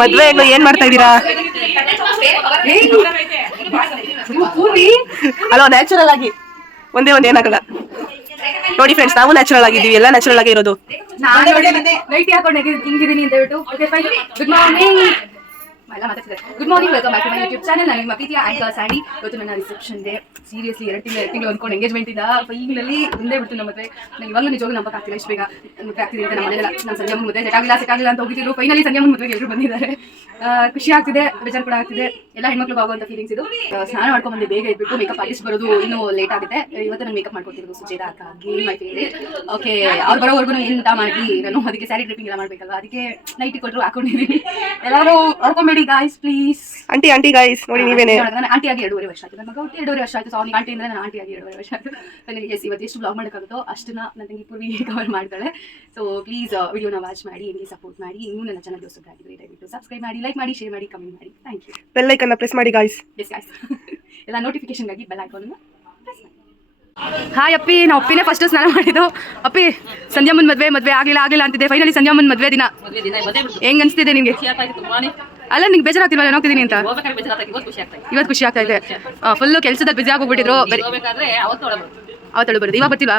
ಮದ್ವೆ ಏನ್ ಮಾಡ್ತಾ ಇದೀರಾ? ಅಲೋ ನ್ಯಾಚುರಲ್ ಆಗಿ ಒಂದೇ ಏನಾಗಲ್ಲ ನೋಡಿ ಫ್ರೆಂಡ್ಸ್, ನಾವು ನ್ಯಾಚುರಲ್ ಆಗಿದ್ದೀವಿ, ಎಲ್ಲ ನ್ಯಾಚುರಲ್ ಆಗಿ ಇರೋದು. Good morning, welcome back to my YouTube channel. ನಾನು ನಿಮ್ಮ ಪ್ರೀತಿಯ ಆಂಕರ್ ಸ್ಯಾಂಡಿ. ಇವತ್ತು ನನ್ನ ರಿಸೆಪ್ಷನ್ ಡೇ. ಸೀರಿಯಸ್ಲಿ 2 ತಿಂಗಳು ಅಂದ್ಕೊಂಡು ಎಂಗೇಜ್ಮೆಂಟ್ ಇದ್ದ ಫೈನಲಿ ಮುಂದೆ ಬಿಟ್ಟು ನಮ್ಮ ಮದುವೆ. ನಾನು ಇವಾಗಲೂ ನಿಜವಾಗ್ಲೂ ನಂಬಕ್ ಆಗ್ತಿಲ್ಲ, ಇಷ್ಟು ಬೇಗ ಮದುವೆ ಆಗ್ತಿದೆ ಅಂತ. ನಮ್ಮ ಮನೆಯಲ್ಲ ನಮ್ಮ ಸಂಜೆ ಮದುವೆ ಸೆಟ್ ಆಗಿಲ್ಲ ಅಂತ ಹೋಗಿದ್ರು. ಫೈನಲಿ ಸಂಜೆ ಮದುವೆಗೆ ಎಲ್ಲರೂ ಬಂದಿದ್ದಾರೆ. ಖುಷಿ ಆಗ್ತಿದೆ, ಬೇಜಾರು ಕೂಡ ಆಗ್ತಿದೆ. ಎಲ್ಲ ಹೆಣ್ಮಕ್ಳು ಆಗುವಂತ ಫೀಲಿಂಗ್ಸ್ ಇದು. ಸ್ನಾನ ಮಾಡ್ಕೊಂಡು ಬಂದು ಬೇಗ ಇದ್ಬಿಟ್ಟು ಮೇಕಪ್ ಆರ್ಟಿಸ್ಟ್ ಬರೋದು ಇನ್ನೂ ಲೇಟ್ ಆಗುತ್ತೆ. ಇವತ್ತು ನಾನು ಮೇಕಪ್ ಮಾಡ್ಕೊತಿರೋದು ಸುಚೇತಾ ಅಕ್ಕಾಗಿ, ಮೈ ಫೇವರೇಟ್. ಓಕೆ, ಅವ್ರು ಬರೋವರೆಗೂ ಎಂತ ಮಾಡಿ ನಾನು ಅದಕ್ಕೆ ಸ್ಯಾರಿ ಡ್ರಿಪ್ಪಿಂಗ್ ಎಲ್ಲ ಮಾಡ್ಬೇಕಲ್ವಾ, ಅದಕ್ಕೆ ನೈಟ್ ಕೊಟ್ಟರು ಹಾಕೊಂಡಿದ್ದೀನಿ. ಎಲ್ಲರೂ ಹೊಡ್ಕೊಂಬೇಡಿ ಗಾಯ್ಸ್ ಪ್ಲೀಸ್. ಆಂಟಿ ಗಾಯ್ಸ್ ನೋಡಿ, ನೀವೇನೆ ನಾನು ಆಂಟಿ ಆಗಿ 2.5 ವರ್ಷ ಆಯ್ತು. ನನ್ನ ಮಗ 2.5 ವರ್ಷ ಆಯ್ತು. ಸೊ ಅವ್ನಿಗೆ ಆಂಟಿ ಅಂದ್ರೆ ನಾನು ಆಂಟಿ ಆಗಿ 2.5 ವರ್ಷ ಆಯ್ತು. ನನಗೆ ಇವತ್ತು ಎಷ್ಟು ಬ್ಲಾಗ್ ಮಾಡೋಕ್ಕಾಗುತ್ತೋ ಅಷ್ಟನ್ನ ನನ್ನ ತಂಗಿ ಪೂರ್ವಿ ಕವರ್ ಮಾಡ್ತಾಳೆ. ಸೊ ಪ್ಲೀಸ್ ವಿಡಿಯೋನ ವಾಚ್ ಮಾಡಿ, ಹಿಂಗೆ ಸಪೋರ್ಟ್ ಮಾಡಿ. ಇನ್ನೂ ನನ್ನ ಚಾನಲ್ ಹೊಸಬ್ರಾಗಿದ್ರೆ ದಯವಿಟ್ಟು ಸಬ್ಸ್ಕ್ರೈಬ್ ಮಾಡಿ, ಲೈಕ್ ಮಾಡಿ, ಶೇರ್ ಮಾಡಿ, ಕಮೆಂಟ್ ಮಾಡಿ. Thank you. Bell icon press ಮಾಡಿ ಗಾಯ್ಸ್. ಎಸ್ ಗಾಯ್ಸ್, ಎಲ್ಲ ನೋಟಿಫಿಕೇಶನ್ಗಾಗಿ ಬೆಲ್ ಐಕಾನ್ ಪ್ರೆಸ್ ಮಾಡಿ. ಹಾಯ್ ಅಪ್ಪಿ, ನಾವು ಅಪ್ಪಿನೇ ಫಸ್ಟ್ ಸ್ನಾನ ಮಾಡಿದ್ದು. ಅಪ್ಪಿ, ಸಂಧ್ಯಾಮನ್ ಮದುವೆ ಆಗಿಲ್ಲ ಅಂತಿದೆ. ಫೈನಲಿ ಸಂಧ್ಯಾಮನ್ ಮದುವೆ ದಿನ ಹೆಂಗ್ ಅನ್ಸ್ತಿದೆ ನಿಂಗೆ? ಅಲ್ಲ, ನಿಂಗೆ ಬೇಜಾರಾಗ್ತಿಲ್ವಾ ನಾನು ಹೋಗ್ತಿದ್ದೀನಿ ಅಂತ? ಇವತ್ತು ಖುಷಿ ಆಗ್ತಾ ಇದೆ. ಫುಲ್ಲು ಕೆಲಸದಲ್ಲಿ ಬಿಸಿ ಆಗೋಗ್ಬಿಟ್ಟಿದ್ರು. ಅವತ್ತಳು ಬರೋದು, ಇವಾಗ ಬರ್ತಿಲ್ವಾ?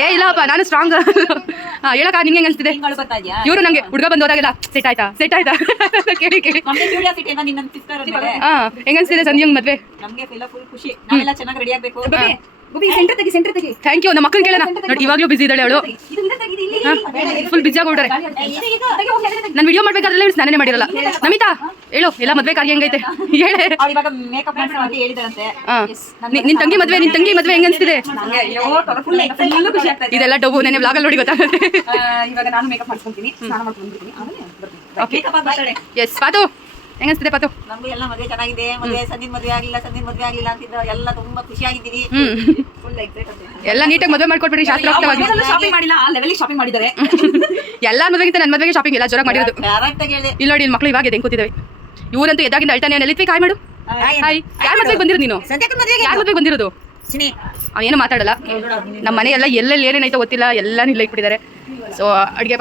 ಏ ಇಲ್ಲಪ್ಪ, ನಾನು ಸ್ಟ್ರಾಂಗ್. ಹೇಳಕ್ಕ, ನಿಂಗೆ ಹೆಂಗ್ ಅನ್ಸ್ತಿದೆ? ಇವರು ನಂಗೆ ಹುಡುಗ ಬಂದು ಹೋದಾಗೆಲ್ಲ ಸೆಟ್ ಆಯ್ತಾ ಕೇಳಿ ಹೆಂಗ್ ಅನ್ಸ್ತಿದೆ ಸಂಜೆ ಮದ್ವೆ? Thank you. ನಮ್ಮ ಮಕ್ಕಳು ಕೇಳೋಣ ನೋಡಿ, ಇವಾಗಲೂ ಬಿಸಿ ಇದ್ದಾಳೆ ಅವಳು. ಫುಲ್ ಬಿಸಿ ಆಗೋಡ್ರೆ. ನಾನು ವಿಡಿಯೋ ಮಾಡ್ಬೇಕಾದ್ರೆ ಸ್ನಾನೇ ಮಾಡಿರಲ್ಲ. ನಮಿತಾ ಹೇಳು, ಎಲ್ಲ ಮದ್ವೆ ಕಾರ್ಯ ಹೆಂಗೈತೆ ಹೇಳೆ. ನಿನ್ ತಂಗಿ ಮದ್ವೆ ಹೆಂಗ್ ಅನ್ಸ್ತಿದೆ? ಇದೆಲ್ಲ ಡಬ್ಬು ನೆನೆ ವ್ಲಾಗ್ ಅಲ್ಲಿ ನೋಡಿ ಗೊತ್ತಾಗುತ್ತೆ. ಇವಾಗ ನಾನು ಮೇಕಪ್ ಮಾಡ್ಸ್ಕೊಂತೀನಿ, ಸ್ನಾನ ಮಾಡ್ಕೊಂಡು ಎಸ್ ಪಾತು, ಹೆಂಗ್ ಅನ್ಸ್ತಿದೆ ಪಾತು? ನಮ್ಗೆ ಎಲ್ಲ ಮದುವೆ ಚೆನ್ನಾಗಿದೆ. ಸಂದಿನ ಮದುವೆ ಆಗಿಲ್ಲ ಅಂತಿದ್ರು, ಎಲ್ಲ ತುಂಬಾ ಖುಷಿಯಾಗಿದ್ದೀವಿ. ಎಲ್ಲ ನೀಟಾಗಿ ಮದುವೆ ಮಾಡ್ಕೊಟ್ಬಿಡಿ, ಶಾಸ್ತ್ರೋಕ್ತವಾಗಿ. ಶಾಪಿಂಗ್ ಮಾಡಿಲ್ಲ, ಆ ಲೆವೆಲ್ ಶಾಪಿಂಗ್ ಮಾಡಿದ್ದಾರೆ. ಎಲ್ಲ ಮದುವೆಗಿಂತ ನನ್ನ ಮದುವೆಗೆ ಶಾಪಿಂಗ್ ಎಲ್ಲ ಜೋರಾಗಿ ಮಾಡಿರೋದು. ಇಲ್ಲಿ ನೋಡಿ, ಮಕ್ಕಳು ಇವಾಗ ಎದ್ದು ಕೂತಿದ್ದಾವೆ. ಇವರಂತೂ ಎದ್ದಾಗಿಂದ ಅಳ್ತಾನೆ. ಎಲ್ಲಿತ್ವಿ ಕಾಯ್ ಮಾಡು. ಹಾಯ್, ಯಾರ ಮದುವೆಗೆ ಬಂದಿರೋದು ನೀನು? ಯಾರ ಮದುವೆಗೆ ಬಂದಿರೋದು? ಅವನೇನು ಮಾತಾಡಲ್ಲ. ನಮ್ಮ ಮನೆ ಎಲ್ಲ ಎಲ್ಲೆಲ್ಲಿ ಏನೇನೈತೋ ಗೊತ್ತಿಲ್ಲ, ಎಲ್ಲ ನಿಲ್ಲ ಇಟ್ಬಿಟ್ಟಿದ್ದಾರೆ. ಸೊ ಅಡುಗೆ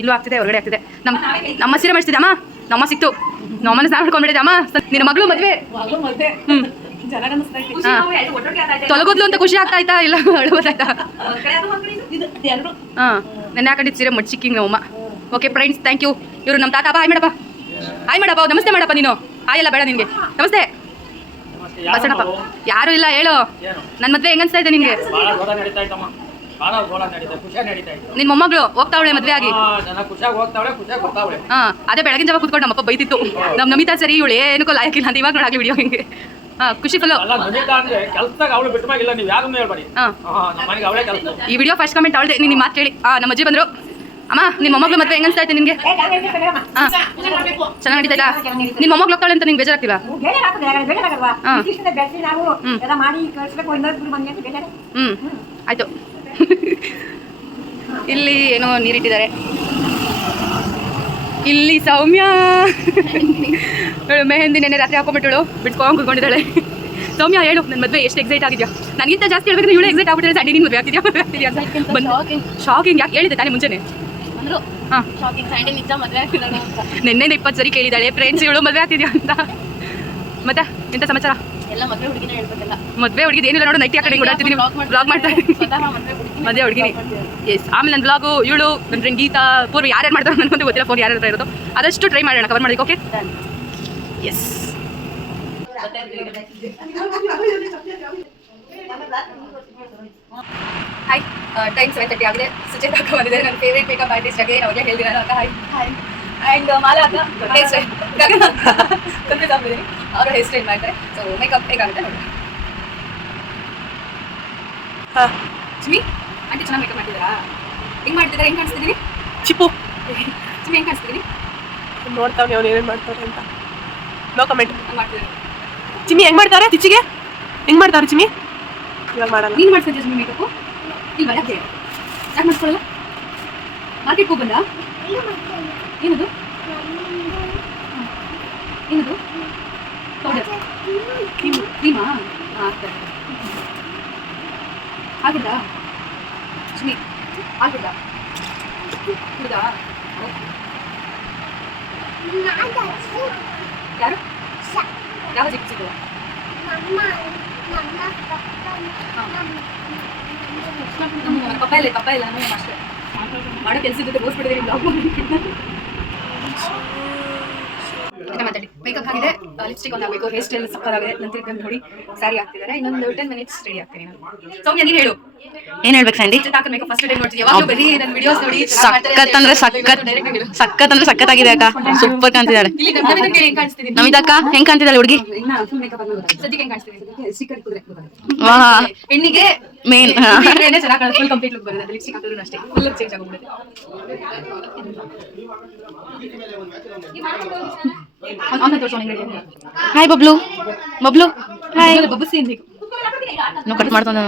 ಇಲ್ಲೂ ಆಗ್ತಿದೆ, ಹೊರಗಡೆ ಆಗ್ತಿದೆ. ನಮ್ಮ ಸೀರೆ ಮಾಡಿಸ್ತಿದ್ದೆ ಅಮ್ಮ, ನಮ್ಮ ಸಿಕ್ತು. ನಮ್ಮನ್ನ ಸ್ನಾನ ಮಾಡ್ಕೊಂಡ್ಬಿಟ್ಟಿದೆ ಅಮ್ಮ. ನಿನ್ನ ಮಗಳು ಮದುವೆ ತೊಲಗೋದ್ಲು ಅಂತ ಖುಷಿ ಆಗ್ತಾ ಆಯ್ತಾ? ಇಲ್ಲ ಅಳ್ಬೋದಾಯ್ತಾ? ನೆನ್ನೆ ಹಾಕೊಂಡಿದ್ದು ಸೀರೆ ಮಡ್ಚಿಕ್ಕಿಂಗ್ ನಮ್ಮಮ್ಮ. Okay friends, thank you. ಇವರು ನಮ್ಮ ತಾತ. ಹಾಯ್ ಮಾಡಪ್ಪ, ನಮಸ್ತೆ ಮಾಡಪ್ಪ. ನೀನು ಹಾಯ್ ಎಲ್ಲ ಬೇಡ ನಿನಗೆ, ನಮಸ್ತೆ ಬಸಣಪ್ಪ. ಯಾರು ಇಲ್ಲ, ಹೇಳು. ನನ್ನ ಮದುವೆ ಹೆಂಗ್ ಅನ್ಸ್ತಾ ಇದೆ ನಿನ್ಗೆ? ನಿನ್ ಮೊಮ್ಮಗಳು ಹೋಗ್ತಾವಳೆ ಮದ್ವೆ ಆಗಿ. ಅದೇ ಬೆಳಗಿನ ಜಾವ ಕೂತ್ಕೊಂಡು ನಮ್ಮಪ್ಪ ಬೈತಿತ್ತು. ನಮ್ ನಮಿತಾ ಸರಿ, ಇವಳು ಏನಕ್ಕೋ ಲಾಯಕ್ಕಿಲ್ಲ ಅಂತ. ಇವಾಗ ನೋಡಾಗ್ಲಿ ವಿಡಿಯೋ ಹೆಂಗೆ ಖುಷಿ ಫುಲ್. ಈ ವಿಡಿಯೋ ಫಸ್ಟ್ ಕಮೆಂಟ್ ಅವಳದೆ. ನಿನ್ ಮಾತು ಕೇಳಿ ನಮ್ಮ ಅಜ್ಜಿ ಬಂದ್ರು. ಅಮ್ಮ, ನಿನ್ ಮೊಮ್ಮಗಳು ಮದ್ವೆ ಹೆಂಗ್ ಅನ್ಸ್ತಾ ಐತೆ ನಿನ್ಗೆ? ಚೆನ್ನಾಗಿ ನಡೀತಾ? ನಿನ್ ಮೊಮ್ಮಗಳು ಹೋಗ್ತಾಳೆ ಅಂತ ನಿಂಗೆ ಬೇಜಾರಾಗ್ತಿಲ್ಲ? ಆಯ್ತು. ಇಲ್ಲಿ ಏನೋ ನೀರಿಟ್ಟಿದ್ದಾರೆ. ಇಲ್ಲಿ ಸೌಮ್ಯ ಮೆಹಂದಿ ನೆನೆ ರಾತ್ರಿ ಹಾಕೊಂಡ್ಬಿಟ್ಟಳು, ಬಿಟ್ಕೊಂಡು ಕುತ್ಕೊಂಡಿದ್ದಾಳೆ. ಸೌಮ್ಯ ಹೇಳು, ನನ್ನ ಮದುವೆ ಎಷ್ಟು ಎಕ್ಸೈಟ್ ಆಗಿದ್ಯಾ? ನನಗಿಂತ ಜಾಸ್ತಿ ಹೇಳ್ಬೇಕು, ಇವಳು ಎಕ್ಸೈಟ್ ಆಗ್ಬಿಟ್ಟಿದೆ. ಸಂಡಿ ನೀನು ಮದುವೆ ಆಗ್ತಿದ್ಯಾ ಶಾಕಿಂಗ್. ಯಾಕೆ ಹೇಳಿದೆ ತಾನೇ ಮುಂಚೆನೆ? ನಿನ್ನೆ 20 ಸರಿ ಕೇಳಿದಾಳೆ ಫ್ರೆಂಡ್ಸ್, ಇವಳು ಮದುವೆ ಆಗ್ತಿದ್ಯಾ ಅಂತ. ಮತ್ತೆ ಎಂತ ಸಮಾಚಾರ? ಮದುವೆ ಹುಡುಗಿದ ಏನಿಲ್ಲ ನೋಡು, ನೈಟಿ ಹಾಕಡೆ ಓಡಾಡ್ತಿದ್ದೀನಿ, ಬ್ಲಾಗ್ ಮಾಡ್ತಾ ಇದ್ದೀನಿ. ಮದುವೆ ಹುಡುಗಿನಿ. ಎಸ್, ಆಮೇಲೆ ನನ್ನ ಬ್ಲಾಗು ಇವಳು, ನನ್ನ ಫ್ರೆಂಡ್ ಗೀತಾ, ಪೂರ್ವ ಯಾರ್ಯಾರು ಮಾಡ್ತಾರೆ ನನಗಂತೂ ಗೊತ್ತಿಲ್ಲ. ಫೋನ್ ಯಾರ್ಯಾರ ಇರೋದು ಅದಷ್ಟು ಟ್ರೈ ಮಾಡೋಣ ಕವರ್ ಮಾಡೋದಕ್ಕೆ. Okay, S. ಹಾಯ್, ಟೈಮ್ 7:30 ಆಗಿದೆ. ಸುಚೇತಾ ಅಕ್ಕ ಬಂದಿದ್ದಾರೆ, ನನ್ನ ಫೇವ್ರೇಟ್ ಮೇಕಪ್ ಆರ್ಟಿಸ್ಟ್ ಆಗಿ. ಅವ್ರಿಗೆ ಹೇಳಿದಿರ ಅಕ್ಕ ಹಾಯ್. ಆ್ಯಂಡ್ ಮಾಲಾ ಅಕ್ಕ ಹೇರ್ ಸ್ಟೈಲ್ ಕನ್ಫ್ಯೂಸ್ ಆಗ್ಬಿದ್ದೀನಿ. ಅವರು ಹೇರ್ ಸ್ಟೈಲ್ ಮಾಡ್ತಾರೆ. ಸೊ ಮೇಕಪ್ ಹೇಗಾಗುತ್ತೆ ನೋಡಿ. ಚಿಮ್ಮಿ ಆಂಟಿ ಚೆನ್ನಾಗಿ ಮೇಕಪ್ ಮಾಡ್ತಿದ್ದಾರಾ? ಹೆಂಗ್ ಮಾಡ್ತಿದ್ದಾರೆ? ಹೆಂಗ್ ಕಾಣಿಸ್ತಿದ್ದೀನಿ? ಚಿಪ್ಪು ಚಿಮ್ಮಿ ಹೆಂಗ್ ಕಾಣಿಸ್ತಿದ್ದೀನಿ? ನೋಡ್ತಾವೆ ಅವ್ರು ಏನೇನು ಮಾಡ್ತಾರೆ ಅಂತ. No comment. ಮಾಡ್ತಿದ್ದಾರೆ ಚಿಮ್ಮಿ. ಹೆಂಗ್ ಮಾಡ್ತಾರೆ ತಿಚ್ಚಿಗೆ? ಹೆಂಗ್ ಮಾಡ್ತಾರೆ ಚಿಮ್ಮಿ? ಇವಾಗ ಮಾಡಲ್ಲ. ನೀನು ಮಾಡ್ತಿದ್ಯಾ ಚಿಮ್ಮಿ ಮೇಕಪ್ಪು? ಇಲ್ವಾ? ಯಾಕೆ ಮಾಡಿಸ್ಕೊಳ್ಳಲ್ಲ? ಮಾರ್ಕೆಟ್ಗೆ ಹೋಗಿ ಬಂದ? ಏನದು ಪೌಡರ್ ಕ್ರೀಮಾ? ಆಗಿದ್ದ ಚಿಮ್ಮಿ? ಆಗಿದ್ದ ಹೌದಾ? ಯಾರು ಯಾವ ಚಿಕ್ಕ ಪಪ್ಪ ಇಲ್ಲ ನಮ್ಮ ಅಷ್ಟೇ ಮಾಡೋ ಕೆಲಸ ಜೊತೆ ಬೋಸ್ಬಿಟ್ಟಿದ್ದೀವಿ ಬ್ಲಾಗ್ ಮಾತಾಡಿ. ಮೇಕಪ್ ಆಗಿದೆ, ಲಿಪ್ಸ್ಟಿಕ್ ಒಂದು ಆಗಬೇಕು, ಹೇರ್ ಸ್ಟೈಲ್ ಸಕ್ಕತ್ತಾಗಿದೆ. ನಂತರ ಬಂದು ನೋಡಿ ಸ್ಯಾರಿ ಹಾಕ್ತಿದ್ದಾರೆ. ಇನ್ನೊಂದು 10 ಮಿನಿಟ್ಸ್ ರೆಡಿ ಆಗ್ತೀನಿ ನಾನು. ಸೌಮ್ಯ ನೀನು ಹೇಳು, ಏನ್ ಹೇಳ್ಬೇಕು ಸ್ಯಾಂಡಿ? ಮೇಕಪ್ ಫಸ್ಟ್ ಟೈಮ್ ನೋಡ್ತೀವಿ, ಯಾವಾಗಲೂ ಬರೀ ನನ್ನ ವಿಡಿಯೋಸ್ ನೋಡಿ ಸಖತ್ ಅಂದ್ರೆ ಸಖತ್ತಾಗಿದೆ ಅಕ್ಕ, ಸೂಪರ್ ಕಾಣ್ತಿದ್ದಾಳೆ. ಇಲ್ಲಿ ನಮ್ಮಿಂದ ಕೇಳಿ ಹೆಂಗ್ ಕಾಣಿಸ್ತಿದ್ದೀನಿ, ನಮಿತಾ ಅಕ್ಕ ಹೆಂಗ್ ಕಾಣ್ತಿದ್ದಾಳೆ ಹುಡುಗಿ? ಸದ್ಯಕ್ಕೆ ಹೆಂಗ್ ಕಾಣಿಸ್ತಿದ್ದೀನಿ, ಸ್ಟಿಕರ್ ಕುದ್ರೆ ವಾ ಹೆಣ್ಣಿಗೆ ಮೇನ್ ಚೆನ್ನಾಗಿ ಕಾಣಿಸ್ ಫುಲ್ ಕಂಪ್ಲೀಟ್ ಲುಕ್ ಬರುತ್ತೆ. ಲಿಪ್ಸ್ಟಿಕ್ ಹಾಕಿದ್ರು ಅಷ್ಟೇ ಫುಲ್ ಚೇಂಜ್ ಆಗೋಗ್ಬಿಡುತ್ತೆ. Hi Bablu hi. ಬಬ್ಬಸಿ ಬೇಕು ನಾವು ಕಟ್ ಮಾಡ್ತಾನೆ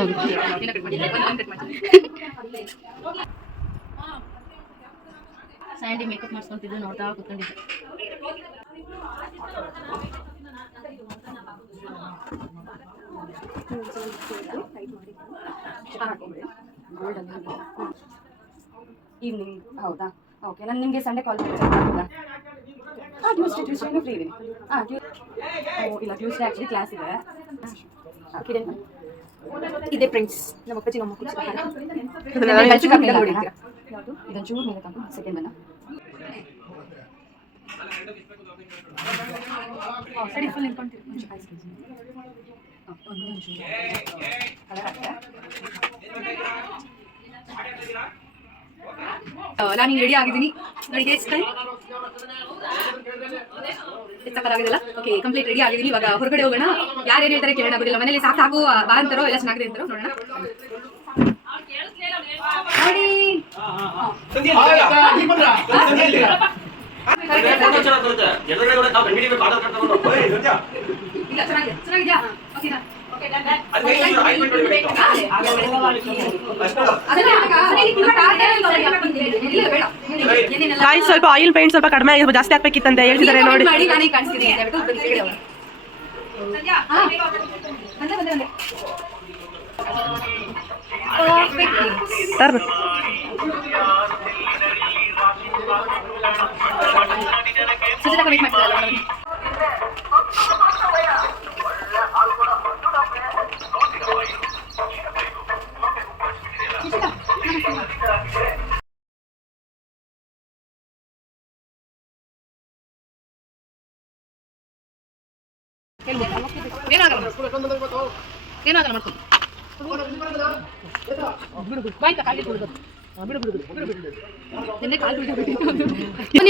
ಸ್ಯಾಂಡಿ ಮೇಕಪ್ ಮಾಡ್ಸ್ಕೊಂತಿದ್ದು ನೋಡ್ತಾ ಕೂತ್ಕೊಂಡಿದ್ದೆ. ಈವ್ನಿಂಗ್ ಹೌದಾ? ಓಕೆ, ನಾನು ನಿಮಗೆ ಸಂಡೇ ಕಾಲ್ ಮಾಡ್ತೀನಿ. ಟ್ಯೂಸ್ಡೇನೂ ಫ್ರೀ ಇದ್ದೀನಿ. ಇಲ್ಲ ಟ್ಯೂಸ್ಡೇ ಆ್ಯಕ್ಚುಲಿ ಕ್ಲಾಸ್ ಇದೆ. ಇದೆ ಫ್ರೆಂಡ್ಸ್, ನಮ್ಮ ಅಪ್ಪಾಜಿ ನಮ್ಮ ಮಕ್ಕಳು ನೋಡಿರ್ತೀರ. ಇದೊಂದು ಚೂರು ಮೇಲೆ ತಗೊಂಡು ಸೆಕೆಂಡ್ ಅನ್ನ ಸರಿ ಫುಲ್ ನಿಂತ್ಕೊಂತೀರಿ. ನಾನು ರೆಡಿ ಆಗಿದ್ದೀನಿ. ನೋಡಿ ಸಕ್ಕತ್ತಾಗಿದೆಲ್ಲ. ಓಕೆ, ಕಂಪ್ಲೀಟ್ ರೆಡಿ ಆಗಿದ್ದೀನಿ. ಇವಾಗ ಹೊರಗಡೆ ಹೋಗೋಣ. ಯಾರೇನು ಹೇಳ್ತಾರೆ ಕೇಳೋಣ, ಆಗೋದಿಲ್ಲ. ಮನೇಲಿ ಸಾಕು ಬಾ ಅಂತಾರೋ ಎಲ್ಲ ಚೆನ್ನಾಗಿದೆ ಅಂತಾರೋ ನೋಡೋಣ. ಇಲ್ಲ ಚೆನ್ನಾಗಿದ್ಯಾ? ಓಕೆನಾ? ಸ್ವಲ್ಪ ಆಯಿಲ್ ಪೇಂಟ್ ಸ್ವಲ್ಪ ಕಡಿಮೆ ಜಾಸ್ತಿ ಹಾಕ್ಬೇಕಿತ್ತಂತೆ ಹೇಳ್ತಿದ್ದಾರೆ ನೋಡಿ.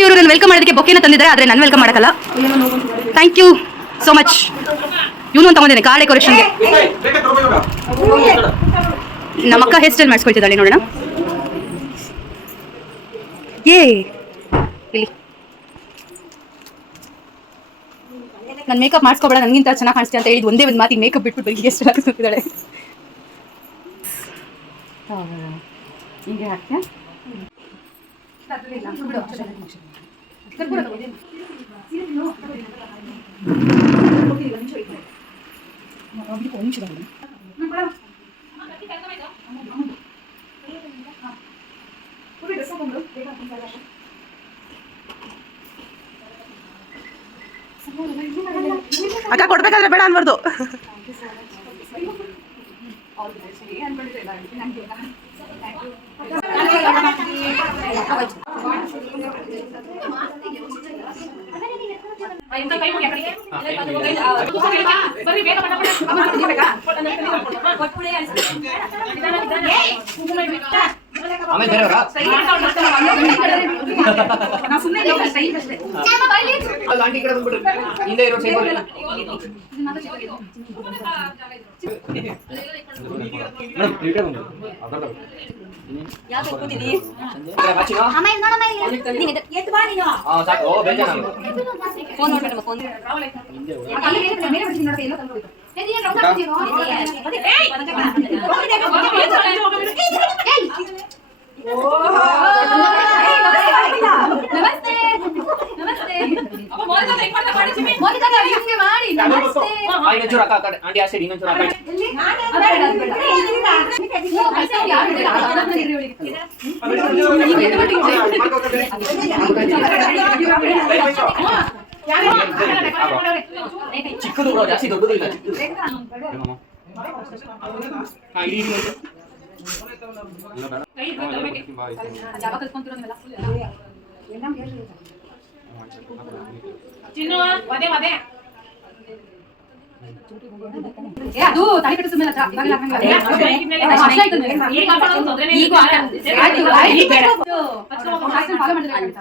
ಇವರು ನನ್ನ ವೆಲ್ಕಮ್ ಮಾಡೋದಕ್ಕೆ ಬೊಕ್ಕೆನ ತಂದಿದ್ದಾರೆ, ಆದ್ರೆ ನಾನು ವೆಲ್ಕಮ್ ಮಾಡಕ್ಕಲ್ಲ. Thank you so much. ಇವನು ತಗೊಂಡಿದ್ದೇನೆ ಕಾರ್ ಡೆಕೋರೇಷನ್ಗೆ. ನಮ್ಮ ಅಕ್ಕ ಹೇರ್ ಸ್ಟೈಲ್ ಮಾಡಿಸ್ಕೊಳ್ತಿದ್ದಾಳೆ ನೋಡೋಣ. ಇಲ್ಲಿ ನಾನು ಮೇಕಪ್ ಮಾಡಿಸ್ಕೊಬೇಡ, ನನಗಿಂತ ಚೆನ್ನಾಗಿ ಕಾಣಿಸ್ತೀಯ ಅಂತ ಹೇಳಿದ್ ಒಂದೇ ಒಂದು ಮಾತಿಗೆ ಮೇಕಪ್ ಬಿಟ್ಬಿಟ್ಟು ಬರೀ ಎಷ್ಟು ಹಾಕಿಸ್ಕೊತಿದ್ದಾಳೆ. ಹೀಗೆ ಹಾಕ್ತೀಯ? ಅಕ್ಕ ಕೊಡ್ಬೇಕಾದ್ರೆ ಬೇಡ ಅನ್ಬಾರ್ದು. ಹಿಂಗೆ ಮಾಡಿ ನಮಸ್ತೆ. ಇನ್ನೊಂಚೂರು ಅಕ್ಕ ಆಂಟಿ ಆ ಸೈಡ್ ಇನ್ನೊಂಚೂರು ಅಕ್ಕ ಯಾರು ಇಲ್ಲ, ಅದನ್ನ ಇರ್ರಿ ಒಳಗೆ. ಚಿಕ್ಕದು ಬ್ರೋ ಜಾಸ್ತಿ ದೊಡ್ಡದು ಇಲ್ಲ ಚಿಕ್ಕದು ಹಾ ಇಡಿ ಜಾಗ ಕಲ್ತ್ಕೊಂತಿರೋದ್ನೆಲ್ಲ ಏ ಅದು ತಾಳಿ ಕಟ್ಟಿಸಿದ ಮೇಲೆ ಹತ್ರ ಇವಾಗೆಲ್ಲ ಹಾಕಂಗಿಲ್ಲ. ಅಷ್ಟೇ ಆಯ್ತು ಅಂದ್ರೆ. ಈಗ ಫಾಲೋ ಮಾಡಿದ್ರೆ ಆಗುತ್ತೆ.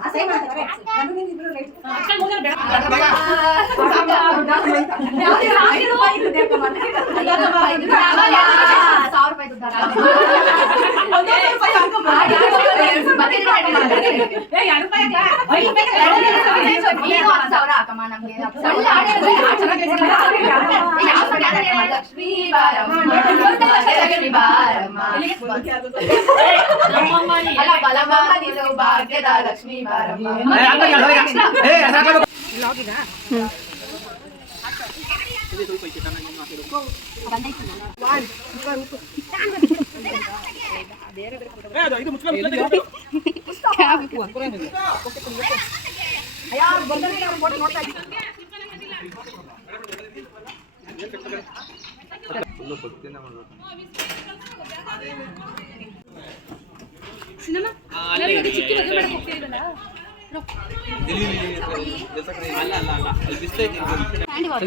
ಲಕ್ಷ್ಮೀ ಬಾರಮ್ಮ ಲಕ್ಷ್ಮೀ ಬಾರಮ್ಮ ಅಲ್ಲ ಬಲಮ್ಮ ನಿಲ್ಲು ಭಾಗ್ಯದ ಲಕ್ಷ್ಮೀ ಬಾರಮ್ಮ.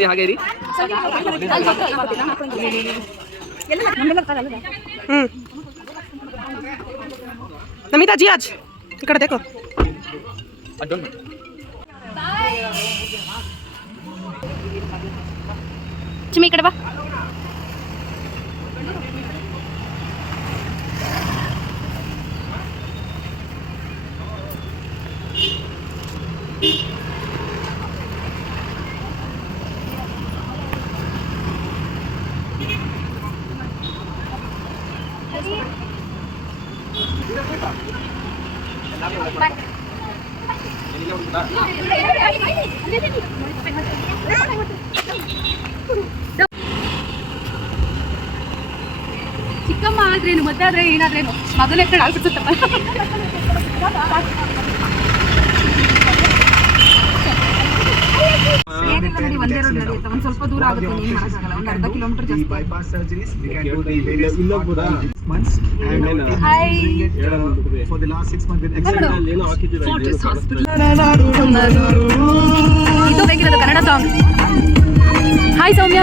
ಹಾಗೆ ರೀ नमिता जी आज इकड़े देखो ಚಿಮ್ಮಿ ಈ ಕಡೆ ಬಾ. ಚಿಕ್ಕಮ್ಮ ಆದ್ರೇನು ಮದ್ವೆ ಆದ್ರೆ ಏನಾದ್ರೇನು ಮೊದಲೇ ಕಡೆ ಆಗ್ಬಿಡ್ತಪ್ಪ. ಒಂದೇ ರೋಡ್ ನಡೆಯುತ್ತೆ, ಒಂದ್ ಸ್ವಲ್ಪ ದೂರ ಆಗುತ್ತೆ, ನೀನ್ ಮಾಡಕ್ಕಾಗಲ್ಲ, ಒಂದ್ ಅರ್ಧ ಕಿಲೋಮೀಟರ್ ಜಾಸ್ತಿ. bypass surgeries we can do the various months and for the last 6 months with ಇದು ಬೇಕಿರೋದು ಕನ್ನಡ ಸಾಂಗ್. ಹಾಯ್ ಸೌಮ್ಯ,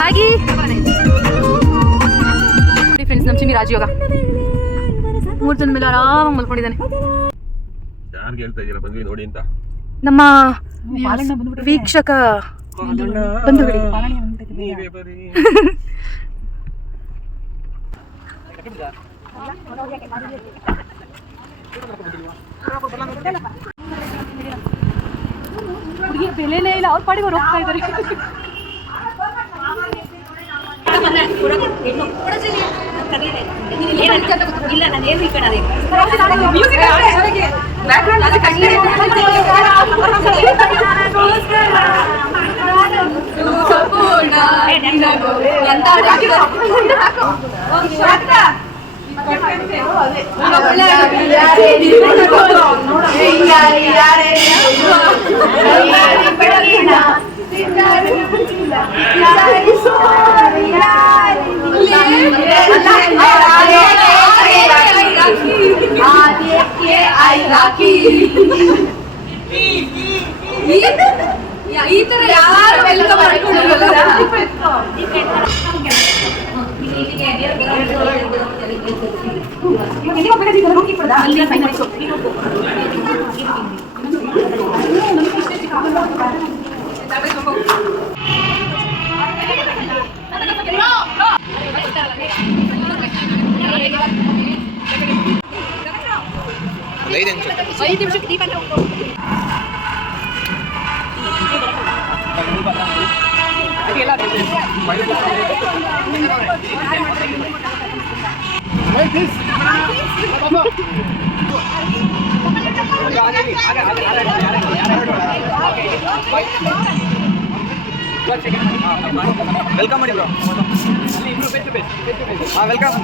ಹಾಗೆ ಫ್ರೆಂಡ್ಸ್ ನಮ್ಮ ಚಿಮ್ಮಿ ರಾಜಯೋಗ 3 ಜನ ಮೇಲೆ ಆರಾಮಾಗಿ ಮಲ್ಕೊಂಡಿದ್ದಾನೆ. ಯಾರಿಗೆ ಹೇಳ್ತಾ ಇದ್ದೀರಾ ಬಂದ್ವಿ ನೋಡಿ ಅಂತ? ನಮ್ಮ ವೀಕ್ಷಕ ಬಂಧುಗಳಿಗೆ ಹುಡುಗಿಯ ಬೆಲೆನೇ ಇಲ್ಲ, ಅವ್ರ ಪಾಡಿಗೆ ಅವ್ರು ಹೋಗ್ತಾ ಇದ್ದಾರೆ. ಇಲ್ಲ ನಾನು ಏನು ಕಣದೆ ಈ ತರ ಯಾರು ವೆಲ್ಕಮ್ ಮಾಡ್ಕೊಂಡಿರಲ್ಲ. ವೆಲ್ಕಮ್ ಮಾಡಿ ಬ್ರೋ. ವೆಲ್ಕಮ್.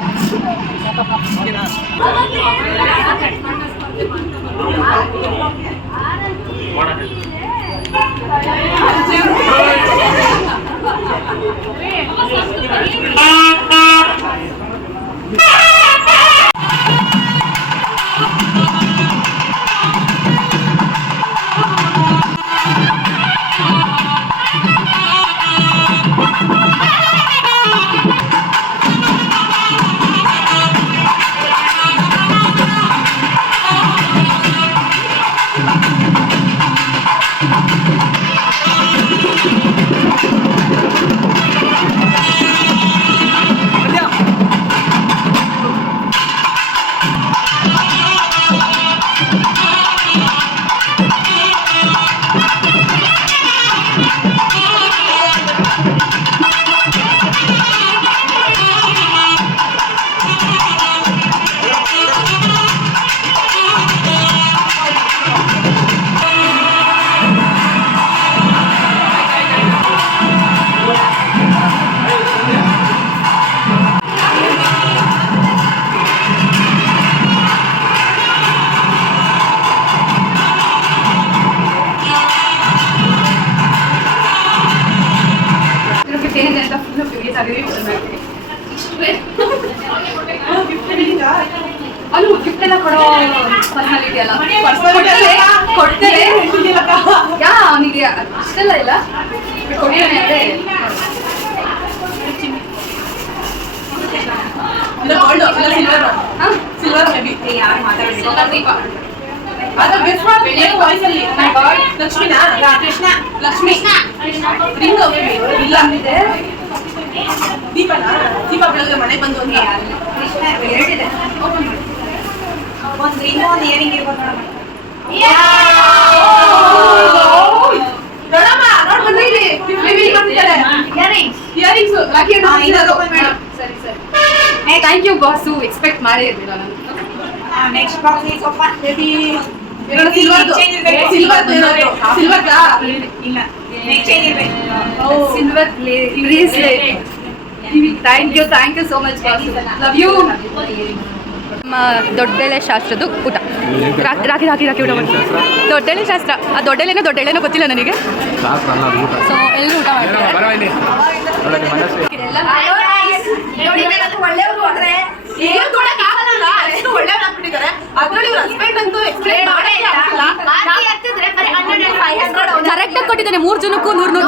ಏನಿದೆ ಅಂತ ಫುಲ್ ಫ್ಯೂರಿಯಸ್ ಆಗಿದೆ. ಅದು ಗಿಫ್ಟ್ ಎಲ್ಲ ಕೊಡೋ ಪರ್ಸನಾಲಿಟಿ ಅಲ್ಲ, ಕೊಡ್ತೇವೆ ಯಾ ಅವನಿಗೆ ಅಷ್ಟೆಲ್ಲ ಇಲ್ಲ ಕೊಡ್ತೇನೆ ಅಂದ್ರೆ ಸಿಲ್ವರ್ ಮೇ ಬಿ ದೀಪ ಅದು ಗಿಫ್ಟ್ ಮಾಡ್ತೀನಿ ವಾಯ್ಸಲ್ಲಿ ಲಕ್ಷ್ಮಿನಾ ಕೃಷ್ಣ ಲಕ್ಷ್ಮಿ ರಿಂಗ್ ಇಲ್ಲ ಅಂದಿದೆ ದೀಪನಾ ದೀಪ ಬೆಳಗ್ಗೆ ಮನೆ ಬಂದು ಒಂದು ಕೃಷ್ಣ ಎರಡಿದೆ ಓಪನ್ ಮಾಡಿ ಒಂದು ರಿಂಗ್ ಒಂದು ಇಯರಿಂಗ್ ಇರ್ಬೋದು ನೋಡಮ್ಮ ನೋಡ್ ಬಂದ್ರೆ ಇಲ್ಲಿ ರಿವೀಲ್ ಮಾಡ್ತಿದ್ದಾರೆ ಇಯರಿಂಗ್ಸ್ ರಾಕಿ ಓಪನ್ ಮಾಡಿ ಸರಿ ಸರಿ ಥ್ಯಾಂಕ್ ಯು ಬಾಸು ಎಕ್ಸ್ಪೆಕ್ಟ್ ಮಾಡೇ ಇರಲಿಲ್ಲ ನಾನು next box is open baby silver ಇಲ್ಲ ನೆಕ್ಸ್ಟ್ ಚೇಂಜ್ ಇರಬೇಕು silver bracelet thank you so much love you. ನಮ್ಮ ದೊಡ್ಡೆಳೆ ಶಾಸ್ತ್ರದ ಊಟ ರಾಕಿ ರಾಕಿ ರಾಕಿ ಊಟ ಮಾಡ್ತೀವಿ. ದೊಡ್ಡೆಳೆ ಶಾಸ್ತ್ರ ಆ ದೊಡ್ಡೆಳೆನೋ ಗೊತ್ತಿಲ್ಲ ನನಗೆ. ಸೊ ಎಲ್ಲರೂ ಊಟ ಮಾಡ್ತಾರೆ. ಒಳ್ಳೆಯವರು ಅಂದ್ರೆ ಏನು ಕೊಡಕ್ಕೆ ಆಗಲ್ಲ, ಎಷ್ಟು ಒಳ್ಳೆಯವರಾಗ್ಬಿಟ್ಟಿದ್ದಾರೆ. ಅದ್ರಲ್ಲಿ ಇವ್ರ ಹಸ್ಬೆಂಡ್ ಅಂತೂ ಎಕ್ಸ್ಪ್ಲೇನ್ ಮಾಡೇ ಇಲ್ಲ. ಕರೆಕ್ಟ್ ಆಗಿ ಕೊಟ್ಟಿದ್ದಾನೆ 3 ಜನಕ್ಕೂ 100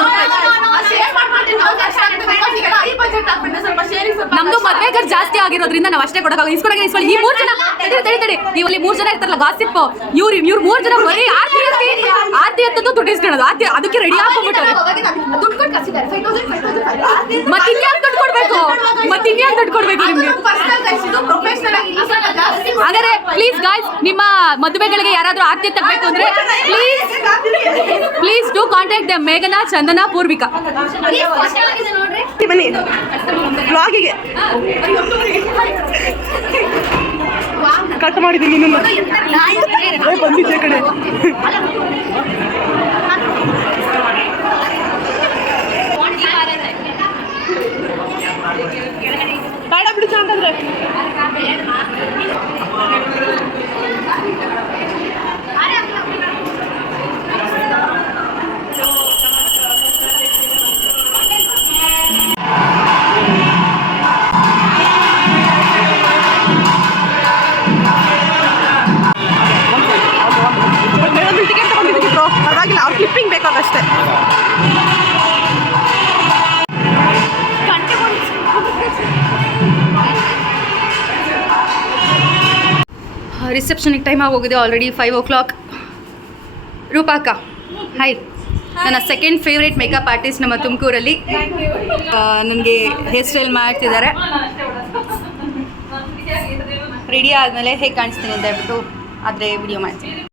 ನಮ್ದು ಮದ್ವೆ ಖರ್ಚು ಜಾಸ್ತಿ ಆಗಿರೋದ್ರಿಂದ ನಾವು ಅಷ್ಟೇ ಕೊಡೋಕ್ಕಾಗ ಇಸ್ಕೊಳಗೆ ಈ 3 ಜನ ತಡಿ ನೀವಲ್ಲಿ 3 ಜನ ಇರ್ತಾರಲ್ಲ ಗಾಸಿಪ್ ಇವ್ರು 3 ಜನ ಬರೀ ಆರ್ತಿ ಹತ್ತದ್ದು ದುಡ್ಡು ಇಸ್ಕೊಳ್ಳೋದು ಅದಕ್ಕೆ ರೆಡಿ ಆಗ್ಬಿಟ್ಟಾರೆ. ಮತ್ತೆ ಇನ್ಯಾಕೆ ದುಡ್ಡು ಕೊಡ್ಬೇಕು ನಿಮ್ಗೆ? ಹಾಗಾದ್ರೆ ಪ್ಲೀಸ್ ಗಾಯ್ಸ್ ನಿಮ್ಮ ಮದುವೆಗಳಿಗೆ ಯಾರಾದ್ರೂ ಆರ್ತಿ ತಗಬೇಕು ಅಂದ್ರೆ ಪ್ಲೀಸ್ ಡೂ ಕಾಂಟ್ಯಾಕ್ಟ್ ದ ಮೇಘನಾ ಚಂದನಾ ಪೂರ್ವಿಕಾ. ಬನ್ನಿ ಬ್ಲಾಗಿಗೆ ಕಟ್ ಮಾಡಿದ್ದೀನಿ ನಿನ್ನ ಬಂದಿದ್ದೆ ಕಡೆ. ಬೇಡ ಬಿಡು ಅಂತಂದ್ರೆ ಟಿಕೆಟ್ ತಗೊಂಡಿದ್ದೀವಿ ಬ್ರೋ, ಪರವಾಗಿಲ್ಲ. ಅವ್ರು ಕ್ಲಿಪ್ಪಿಂಗ್ ಬೇಕಾಗಷ್ಟೇ. ರಿಸೆಪ್ಷನಿಗೆ ಟೈಮ್ ಆಗೋಗಿದೆ ಆಲ್ರೆಡಿ 5 o'clock. ರೂಪಾಕ ಹಾಯ್, ನನ್ನ ಸೆಕೆಂಡ್ ಫೇವ್ರೇಟ್ ಮೇಕಪ್ ಆರ್ಟಿಸ್ಟ್ ನಮ್ಮ ತುಮಕೂರಲ್ಲಿ. ನನಗೆ ಹೇರ್ ಸ್ಟೈಲ್ ಮಾಡ್ತಿದ್ದಾರೆ. ರೆಡಿ ಆದಮೇಲೆ ಹೇಗೆ ಕಾಣಿಸ್ತೀನಿ ಅಂತ ಹೇಳ್ಬಿಟ್ಟು ಆದರೆ ವಿಡಿಯೋ ಮಾಡ್ತೀನಿ.